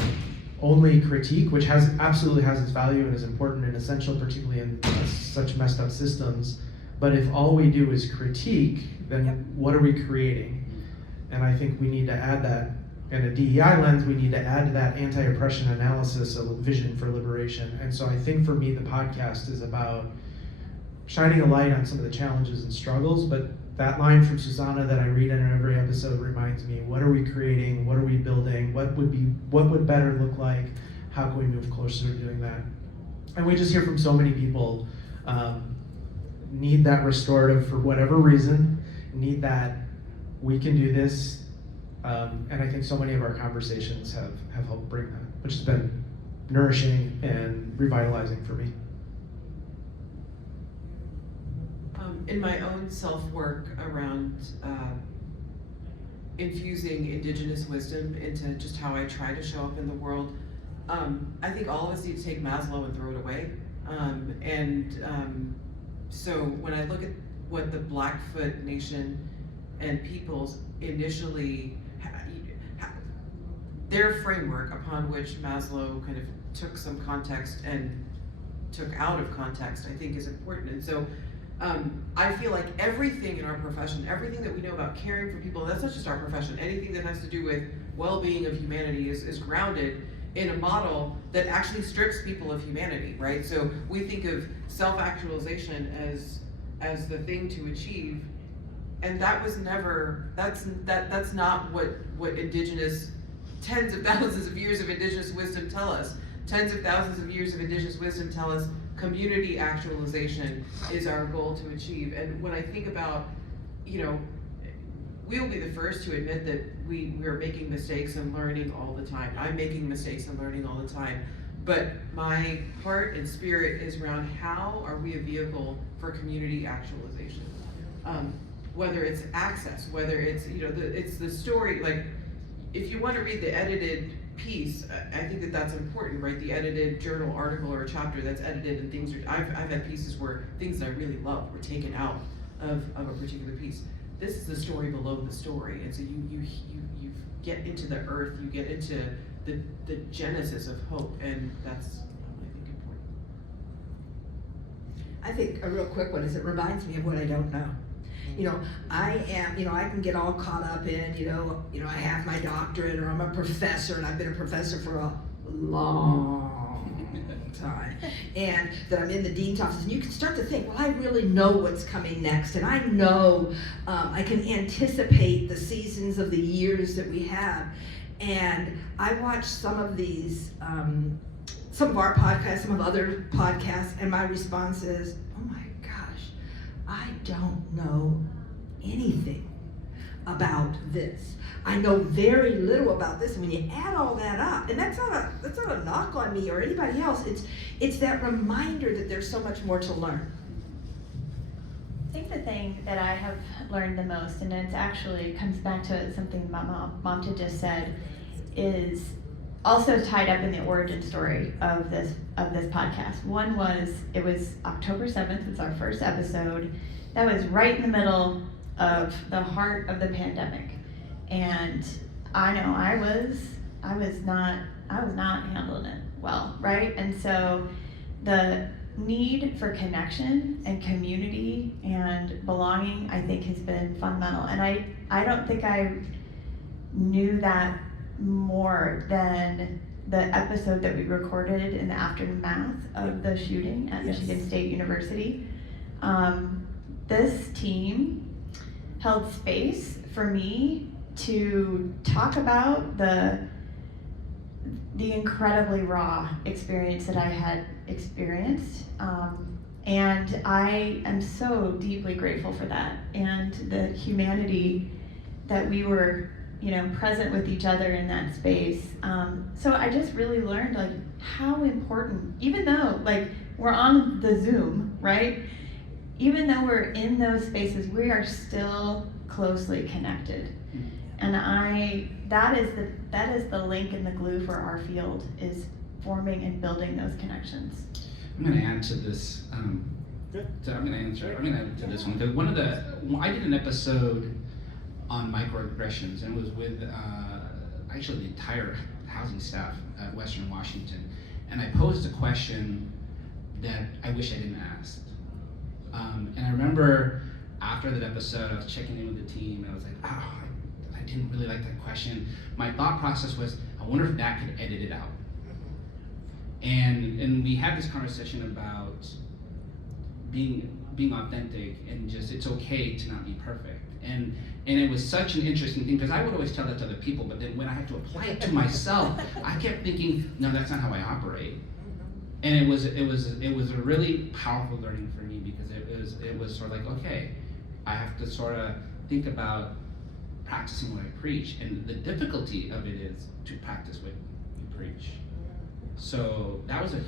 only critique, which absolutely has its value and is important and essential, particularly in such messed up systems, but if all we do is critique, then what are we creating? And I think we need to add that, in a DEI lens, we need to add to that anti-oppression analysis a vision for liberation. And so I think for me, the podcast is about shining a light on some of the challenges and struggles, but that line from Susanna that I read in every episode reminds me, what are we creating? What are we building? What would better look like? How can we move closer to doing that? And we just hear from so many people, need that restorative for whatever reason, need that we can do this. And I think so many of our conversations have helped bring that, which has been nourishing and revitalizing for me. In my own self-work around infusing Indigenous wisdom into just how I try to show up in the world, I think all of us need to take Maslow and throw it away. So when I look at what the Blackfoot Nation and peoples initially, their framework upon which Maslow kind of took some context and took out of context, I think is important. And so I feel like everything in our profession, everything that we know about caring for people, that's not just our profession, anything that has to do with well-being of humanity is grounded in a model that actually strips people of humanity, right? So we think of self-actualization as the thing to achieve, and that was never, that's not what Indigenous, tens of thousands of years of Indigenous wisdom tell us. Tens of thousands of years of Indigenous wisdom tell us community actualization is our goal to achieve. And when I think about, we will be the first to admit that we're making mistakes and learning all the time. I'm making mistakes and learning all the time. But my heart and spirit is around how are we a vehicle for community actualization? Whether it's access, whether it's, it's the story, like, if you want to read the edited piece, I think that's important, right? The edited journal article or a chapter that's edited and things I've had pieces where things that I really loved were taken out of a particular piece. This is the story below the story, and so you get into the earth, you get into the genesis of hope, and that's I think important. I think a real quick one is it reminds me of what I don't know. I can get all caught up in, I have my doctorate or I'm a professor and I've been a professor for a long time. And that I'm in the dean's office and you can start to think, well, I really know what's coming next. And I know I can anticipate the seasons of the years that we have. And I watch some of these, some of our podcasts, some of other podcasts, and my response is, oh my gosh, I don't know anything about this. I know very little about this. And when you add all that up, and that's not a knock on me or anybody else, it's that reminder that there's so much more to learn. I think the thing that I have learned the most, and it actually comes back to something Mamta just said, is also tied up in the origin story of this podcast. One was, it was October 7th, it's our first episode. That was right in the middle of the heart of the pandemic. And I know I was not handling it well, right? And so the need for connection and community and belonging, I think, has been fundamental. And I don't think I knew that more than the episode that we recorded in the aftermath of the shooting at Michigan State University. This team held space for me to talk about the incredibly raw experience that I had experienced. And I am so deeply grateful for that, and the humanity that we were, present with each other in that space. So I just really learned like how important, even though like we're on the Zoom, right? Even though we're in those spaces, we are still closely connected. And that is the link and the glue for our field, is forming and building those connections. I'm going to add to this. So I'm going to add to this one, because I did an episode on microaggressions, and it was with actually the entire housing staff at Western Washington, and I posed a question that I wish I didn't ask. And I remember after that episode, I was checking in with the team, and I was like, I didn't really like that question. My thought process was, I wonder if that could edit it out. And we had this conversation about being authentic, and just it's okay to not be perfect. And it was such an interesting thing, because I would always tell that to other people, but then when I had to apply it to myself, I kept thinking, no, that's not how I operate. And it was a really powerful learning for me, because it was sort of like, okay, I have to sort of think about practicing what I preach, and the difficulty of it is to practice what you preach. So that was a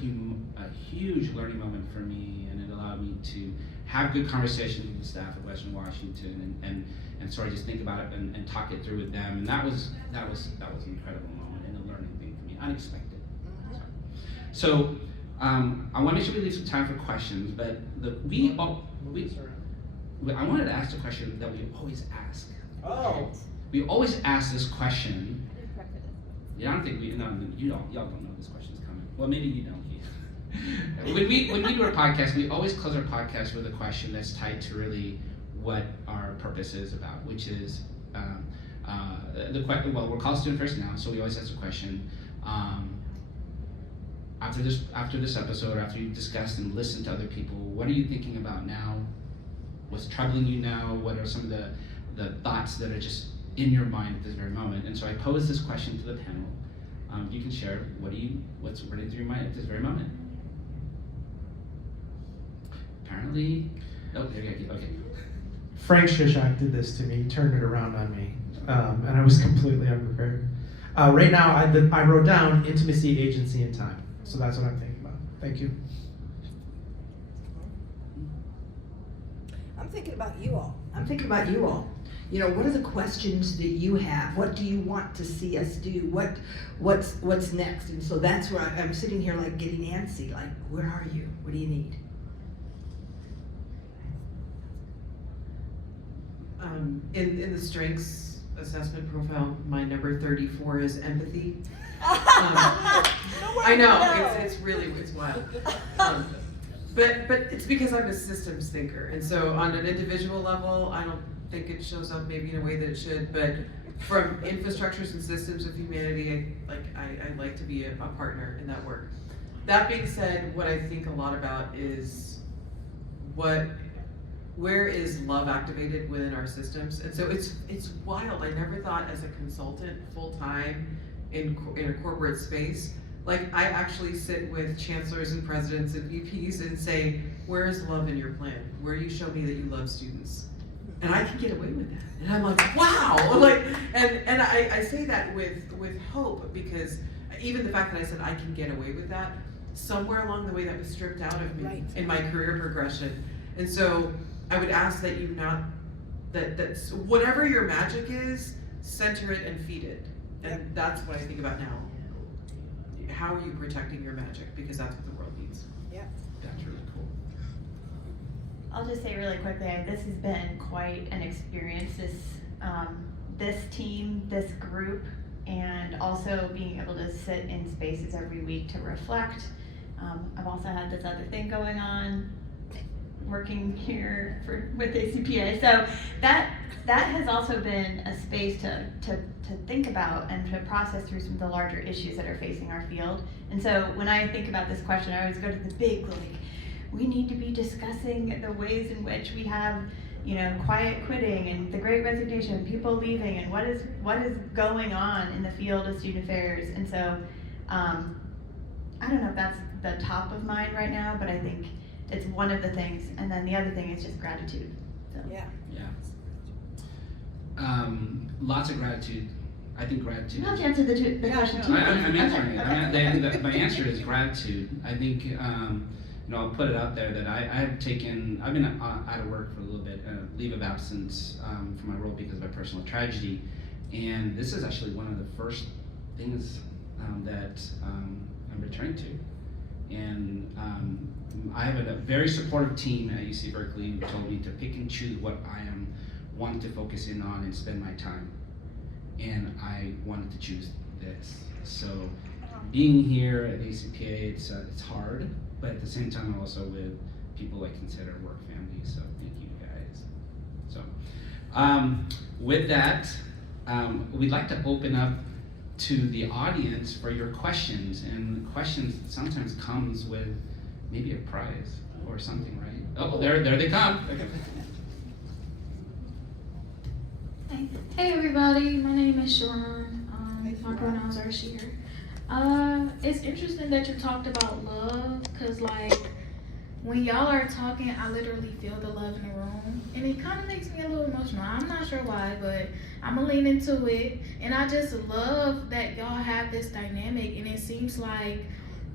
huge learning moment for me, and it allowed me to have good conversations with the staff at Western Washington, and sort of just think about it and talk it through with them. And that was an incredible moment and a learning thing for me, unexpected. So I want to make sure we leave some time for questions, but I wanted to ask the question that we always ask. Oh. We always ask this question. Yeah, I don't think y'all don't know this question's coming. Well, maybe you don't, Keith. when we do our podcast, we always close our podcast with a question that's tied to really what our purpose is about, which is we're called Student First now, so we always ask a question. After this episode, after you've discussed and listened to other people, what are you thinking about now? What's troubling you now? What are some of the thoughts that are just in your mind at this very moment? And so I posed this question to the panel. You can share what's running through your mind at this very moment. Apparently, okay. Frank Shishak did this to me, turned it around on me, and I was completely unprepared. Right now, I wrote down intimacy, agency, and time. So that's what I'm thinking about. Thank you. I'm thinking about you all. What are the questions that you have? What do you want to see us do? What's next? And so that's where I'm sitting here like getting antsy, like, where are you? What do you need? In the strengths assessment profile, my number 34 is empathy. I know, it's wild. But it's because I'm a systems thinker, and so on an individual level, I don't think it shows up maybe in a way that it should, but from infrastructures and systems of humanity, I like to be a partner in that work. That being said, what I think a lot about is where is love activated within our systems? And so it's wild. I never thought as a consultant full-time in a corporate space, like I actually sit with chancellors and presidents and VPs and say, where is love in your plan? Where you show me that you love students? And I can get away with that. And I'm like, wow! And I say that with hope, because even the fact that I said I can get away with that, somewhere along the way that was stripped out of me in my career progression. And so I would ask that you that whatever your magic is, center it and feed it. And that's what I think about now. How are you protecting your magic? Because that's what the world needs. Yeah. That's really cool. I'll just say really quickly, this has been quite an experience, this team, this group, and also being able to sit in spaces every week to reflect. I've also had this other thing going on, working here with ACPA, so that has also been a space to think about and to process through some of the larger issues that are facing our field. And so when I think about this question, I always go to the big, we need to be discussing the ways in which we have quiet quitting and the great resignation, people leaving, and what is going on in the field of student affairs. And so I don't know if that's the top of mind right now, but I think it's one of the things. And then the other thing is just gratitude. So. Yeah. Lots of gratitude. I think gratitude. You have to answer the question too. I'm answering it. Okay. My answer is gratitude. I think, I'll put it out there that I've been out of work for a little bit, leave of absence for my role because of a personal tragedy. And this is actually one of the first things that I'm returning to. And I have a very supportive team at UC Berkeley who told me to pick and choose what I want to focus in on and spend my time. And I wanted to choose this. So being here at ACPA, it's hard, but at the same time I'm also with people I consider work family, so thank you guys. So with that, we'd like to open up to the audience for your questions, and the questions sometimes comes with maybe a prize or something, right? Oh, there they come. Hey everybody, my name is Sharon. My pronouns are she, her. It's interesting that you talked about love, cause like when y'all are talking, I literally feel the love in the room, and it kind of makes me a little emotional. I'm not sure why, but I'm gonna lean into it, and I just love that y'all have this dynamic, and it seems like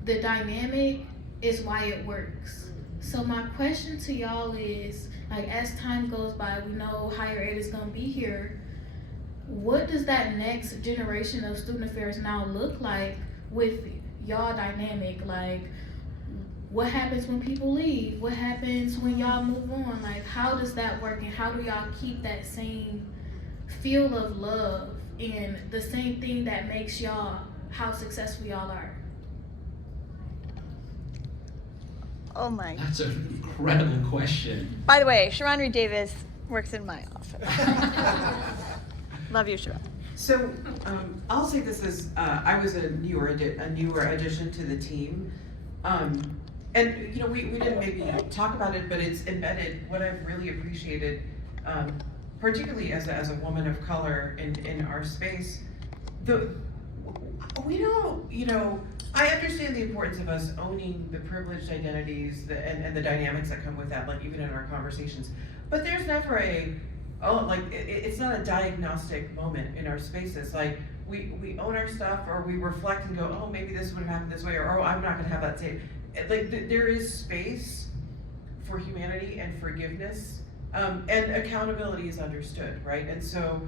the dynamic is why it works. So my question to y'all is, like, as time goes by, we know higher ed is gonna be here. What does that next generation of student affairs now look like with y'all dynamic? Like, what happens when people leave? What happens when y'all move on? Like, how does that work, and how do y'all keep that same feel of love and the same thing that makes y'all how successful y'all are? Oh my. That's an incredible question. By the way, Sharon Reed Davis works in my office. Love you, Sharon. So I'll say this as I was a newer addition to the team, and we didn't maybe talk about it, but it's embedded. What I've really appreciated, particularly as a woman of color in our space, we don't, I understand the importance of us owning the privileged identities and the dynamics that come with that, like even in our conversations. But there's never it's not a diagnostic moment in our spaces. Like we own our stuff, or we reflect and go, oh, maybe this would have happened this way, or oh, I'm not gonna have that same. Like there is space for humanity and forgiveness, and accountability is understood, right? And so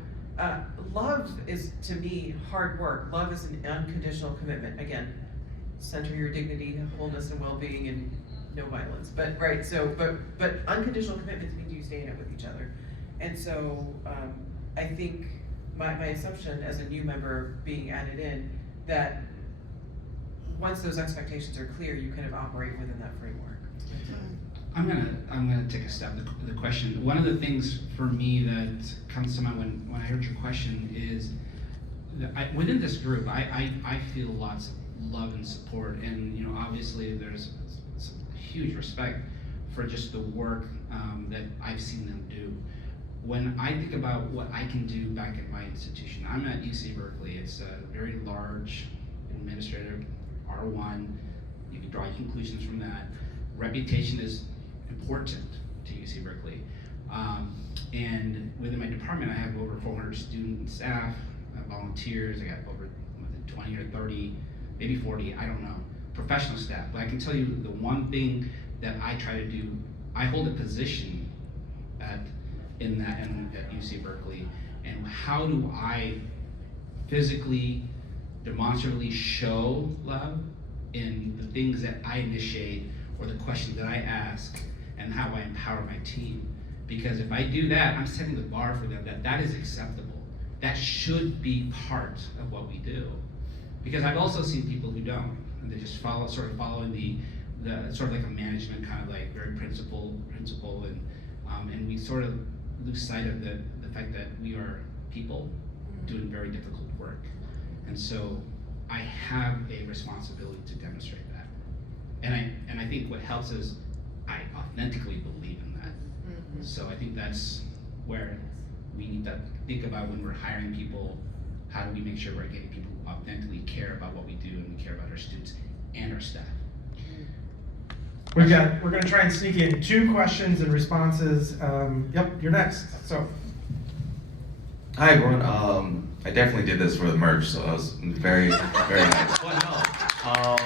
love is, to me, hard work. Love is an unconditional commitment. Again, center your dignity, wholeness, and well-being, and no violence. But right, so but unconditional commitment means you stay in it with each other. And so I think my assumption as a new member being added in, that once those expectations are clear, you kind of operate within that framework. I'm gonna take a step. The question. One of the things for me that comes to mind when I heard your question is that within this group, I feel lots of love and support, and obviously there's huge respect for just the work that I've seen them do. When I think about what I can do back at my institution, I'm at UC Berkeley. It's a very large administrative R1. You can draw conclusions from that. Reputation is important to UC Berkeley. And within my department, I have over 400 student staff, volunteers. I got over 20 or 30, maybe 40, I don't know, professional staff. But I can tell you the one thing that I try to do, I hold a position at UC Berkeley, and how do I physically, demonstratively show love in the things that I initiate or the questions that I ask, and how I empower my team. Because if I do that, I'm setting the bar for them that is acceptable. That should be part of what we do. Because I've also seen people who don't, and they just sort of following the sort of like a management kind of like very principle, and we sort of lose sight of the fact that we are people doing very difficult work. And so I have a responsibility to demonstrate that. And I think what helps is I authentically believe in that. So I think that's where we need to think about when we're hiring people. How do we make sure we're getting people who authentically care about what we do and we care about our students and our staff? We're gonna try and sneak in 2 questions and responses. Yep, you're next. So, Hi everyone. I definitely did this for the merch, so that was very, very nice. But no,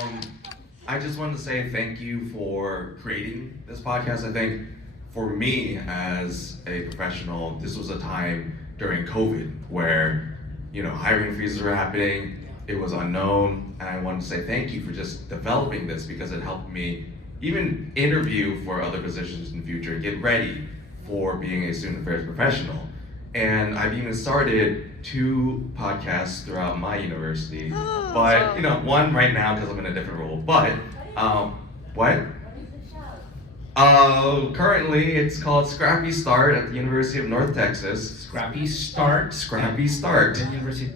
I just wanted to say thank you for creating this podcast. I think for me as a professional, this was a time during COVID where, hiring freezes were happening. It was unknown, and I wanted to say thank you for just developing this because it helped me even interview for other positions in the future, get ready for being a student affairs professional. And I've even started 2 podcasts throughout my university, but one right now because I'm in a different role. But what? Currently it's called Scrappy Start at the University of North Texas. Scrappy Start. Scrappy Start. At University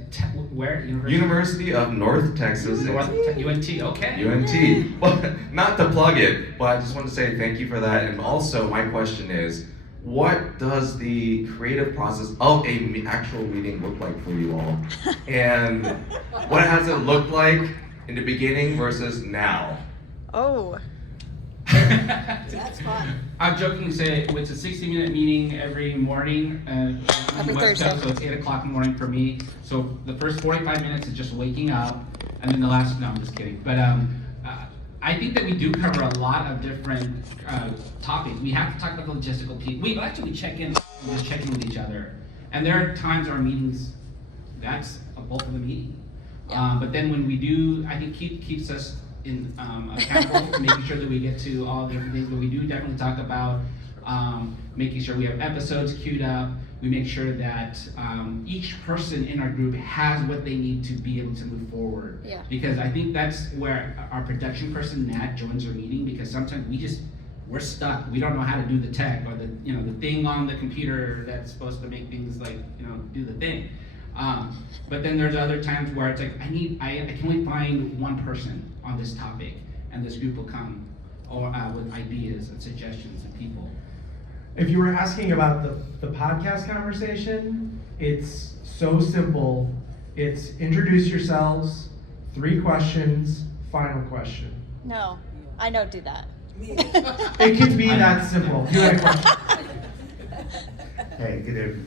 where? University of North Texas. UNT. Okay. UNT. But not to plug it, but I just want to say thank you for that. And also my question is, what does the creative process of an actual meeting look like for you all? And what has it looked like in the beginning versus now? Oh, That's fun. I'll jokingly say it's a 60-minute meeting every morning. Every West Thursday. Coast, so it's 8 o'clock in the morning for me. So the first 45 minutes is just waking up, and then the last, no, I'm just kidding. But I think that we do cover a lot of different topics. We have to talk about the logistical piece. We actually check in with each other. And there are times our meetings, that's a bulk of the meeting. But then when we do, I think keeps us in accountable to making sure that we get to all the different things. But we do definitely talk about making sure we have episodes queued up. We make sure that each person in our group has what they need to be able to move forward. Yeah. Because I think that's where our production person, Nat, joins our meeting, because sometimes we're stuck. We don't know how to do the tech or the thing on the computer that's supposed to make things do the thing. But then there's other times where it's like, I can only find one person on this topic, and this group will come with ideas and suggestions and people. if you were asking about the podcast conversation, it's so simple. It's introduce yourselves, 3 questions, final question. no, I don't do that. It can be that simple. You had a question. Hey, good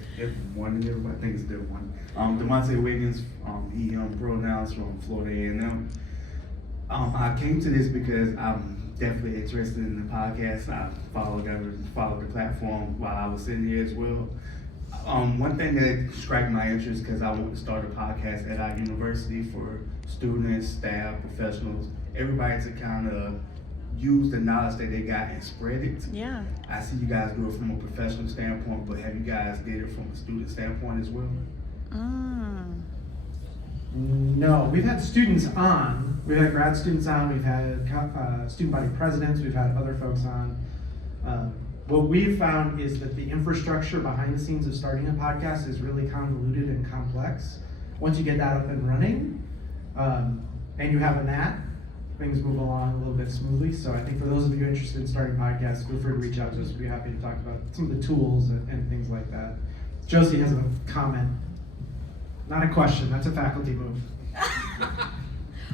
morning, everybody. I think it's good one. Demonte Wiggins, he pronouns from Florida A&M. I came to this because I'm definitely interested in the podcast. I followed the platform while I was sitting here as well. One thing that struck my interest, because I want to start a podcast at our university for students, staff, professionals, everybody to kind of use the knowledge that they got and spread it. Yeah. I see you guys do it from a professional standpoint, but have you guys did it from a student standpoint as well? No, we've had students on. We've had grad students on. We've had student body presidents. We've had other folks on. What we've found is that the infrastructure behind the scenes of starting a podcast is really convoluted and complex. Once you get that up and running, and you have a Nat, things move along a little bit smoothly. So I think for those of you interested in starting podcasts, feel free to reach out to us. We'd be happy to talk about some of the tools and things like that. Josie has a comment. Not a question, that's a faculty move.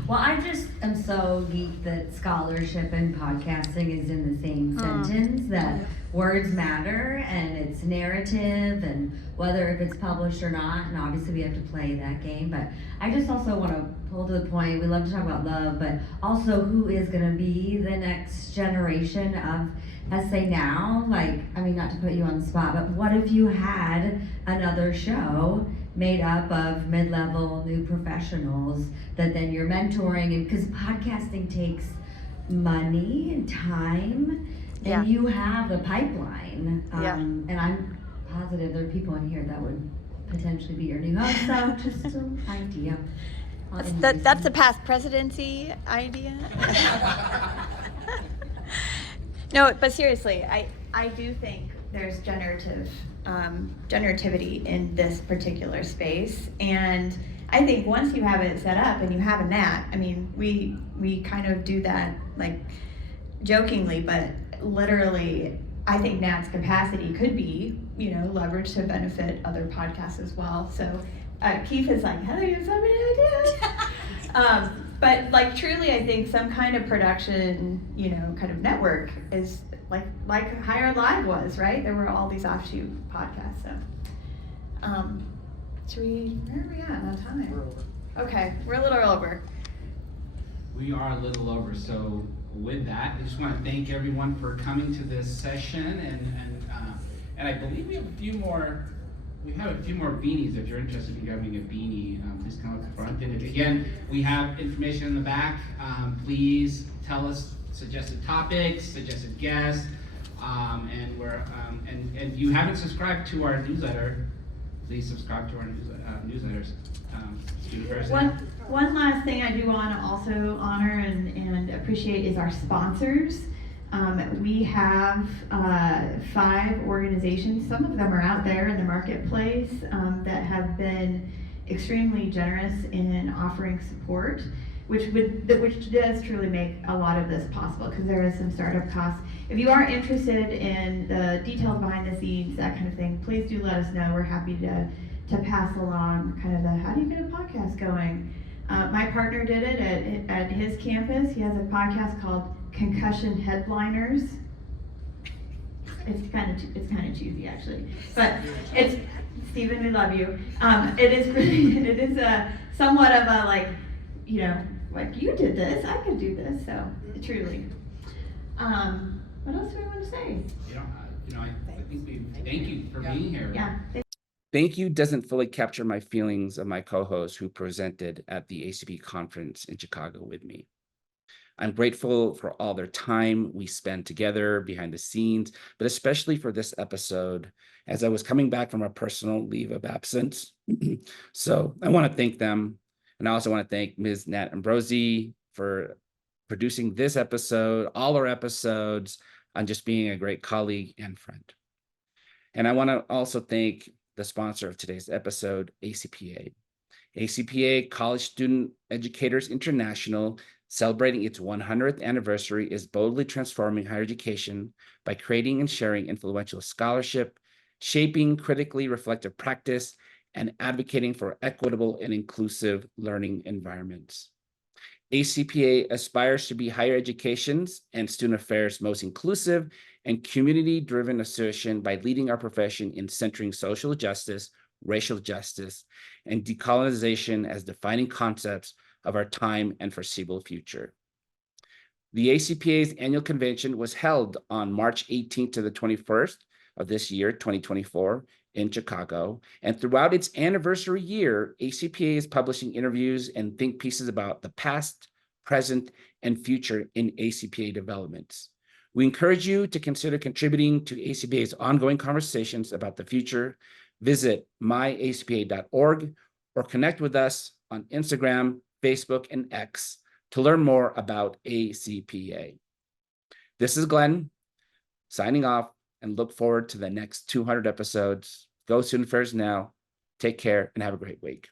Well, I just am so geeked that scholarship and podcasting is in the same sentence, that words matter and it's narrative and whether if it's published or not, and obviously we have to play that game, but I just also want to pull to the point, we love to talk about love, but also who is going to be the next generation of SA Now? Like, I mean, not to put you on the spot, but what if you had another show made up of mid-level new professionals that then you're mentoring, and because podcasting takes money and time, Yeah. and you have the pipeline, Yeah. and I'm positive there are people in here that would potentially be your new host, so just an idea. That's a past presidency idea. No, but seriously, I do think there's generativity in this particular space, and I think once you have it set up and you have a Nat, I mean, we kind of do that like jokingly, but literally I think Nat's capacity could be, leveraged to benefit other podcasts as well. So Keith is like, Heather, you have so many ideas. But like truly, I think some kind of production, kind of network is like Higher Live was, right? There were all these offshoot podcasts. So, where are we at on time? We're over. Okay, we're a little over. We are a little over, so with that, I just want to thank everyone for coming to this session, and I believe we have a few more. We have a few more beanies. If you're interested in grabbing a beanie, please come up to the front. And again, we have information in the back. Please tell us suggested topics, suggested guests, and and if you haven't subscribed to our newsletter, please subscribe to our newsletters. Student Affairs Now. One last thing I do want to also honor and appreciate is our sponsors. We have 5 organizations, some of them are out there in the marketplace, that have been extremely generous in offering support, which does truly make a lot of this possible, because there is some startup costs. If you are interested in the details behind the scenes, that kind of thing, please do let us know. We're happy to pass along kind of the how do you get a podcast going. My partner did it at his campus. He has a podcast called Concussion Headliners. It's kind of cheesy actually, but it's Stephen, we love you. It is somewhat of a like you did this, I could do this. So truly. What else do we want to say? I think we thank you for being here. Yeah. Thank you doesn't fully capture my feelings of my co-hosts who presented at the ACP conference in Chicago with me. I'm grateful for all their time we spent together behind the scenes, but especially for this episode as I was coming back from a personal leave of absence. So I want to thank them. And I also want to thank Ms. Nat Ambrosi for producing this episode, all our episodes, and just being a great colleague and friend. And I want to also thank the sponsor of today's episode, ACPA. ACPA, College Student Educators International, celebrating its 100th anniversary, is boldly transforming higher education by creating and sharing influential scholarship, shaping critically reflective practice, and advocating for equitable and inclusive learning environments. ACPA aspires to be higher education's and student affairs' most inclusive and community-driven association by leading our profession in centering social justice, racial justice, and decolonization as defining concepts of our time and foreseeable future. The ACPA's annual convention was held on March 18th to the 21st of this year, 2024, in Chicago. And throughout its anniversary year, ACPA is publishing interviews and think pieces about the past, present, and future in ACPA developments. We encourage you to consider contributing to ACPA's ongoing conversations about the future. Visit myacpa.org or connect with us on Instagram, Facebook, and X to learn more about ACPA. This is Glenn signing off and look forward to the next 200 episodes. Go Student Affairs Now. Take care and have a great week.